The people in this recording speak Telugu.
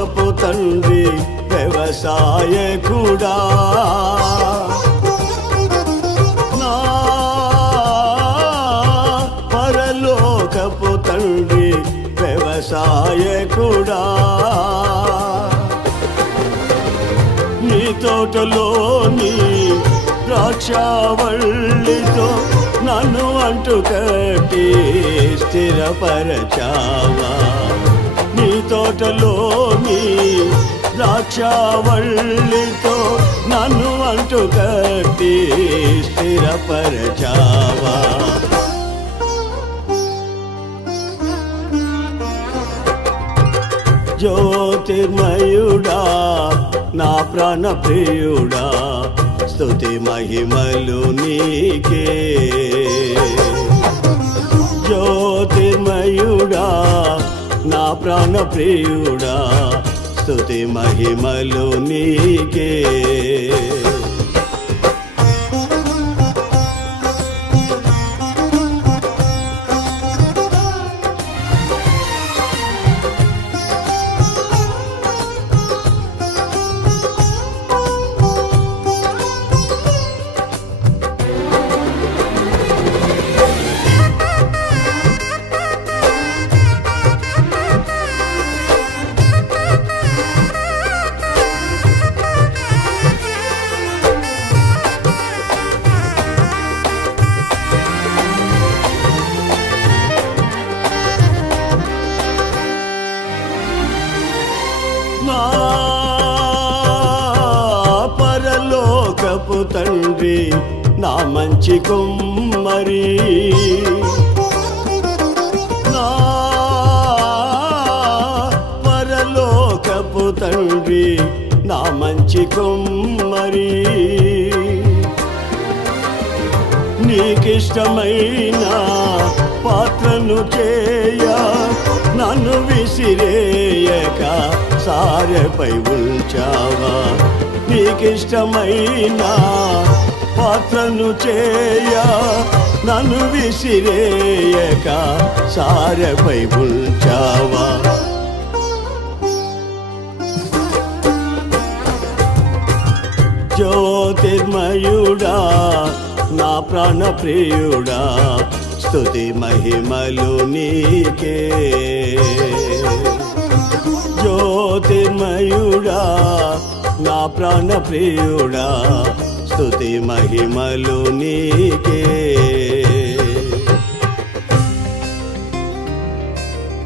పరలోకపు తండ్రి వ్యవసాయకుడా. నా పరలోకపు తండ్రి వ్యవసాయకుడా. నీ తోటలోని ద్రాక్షావళ్ళితో నన్ను అంటు కట్టి స్థిరపరచావా? తోటలోని ద్రాక్షవల్లితో నన్ను అంటు కట్టి స్థిరపరచావా? జ్యోతిర్మయుడా నా ప్రాణప్రియుడా స్తుతి మహిమలు నీకే. ప్రియుడా స్తుతి మహిమలు నీకే. నా పరలోకపు తండ్రి నా మంచి కుమ్మరి. నా పరలోకపు తండ్రి నా మంచి కుమ్మరి. నీకిష్టమైన పాత్రను చేయ నన్ను విసిరేయక సారెపై ఉంచావా నీకిష్టమైన పాత్రను చేయ నన్ను విసిరేయక సారెపై ఉంచావా జ్యోతిర్మయుడా నా ప్రాణ ప్రియుడా స్తుతి మహిమలు నీకే. జ్యోతిర్మయుడా నా ప్రాణ ప్రియుడా స్తుతి మహిమలు నీ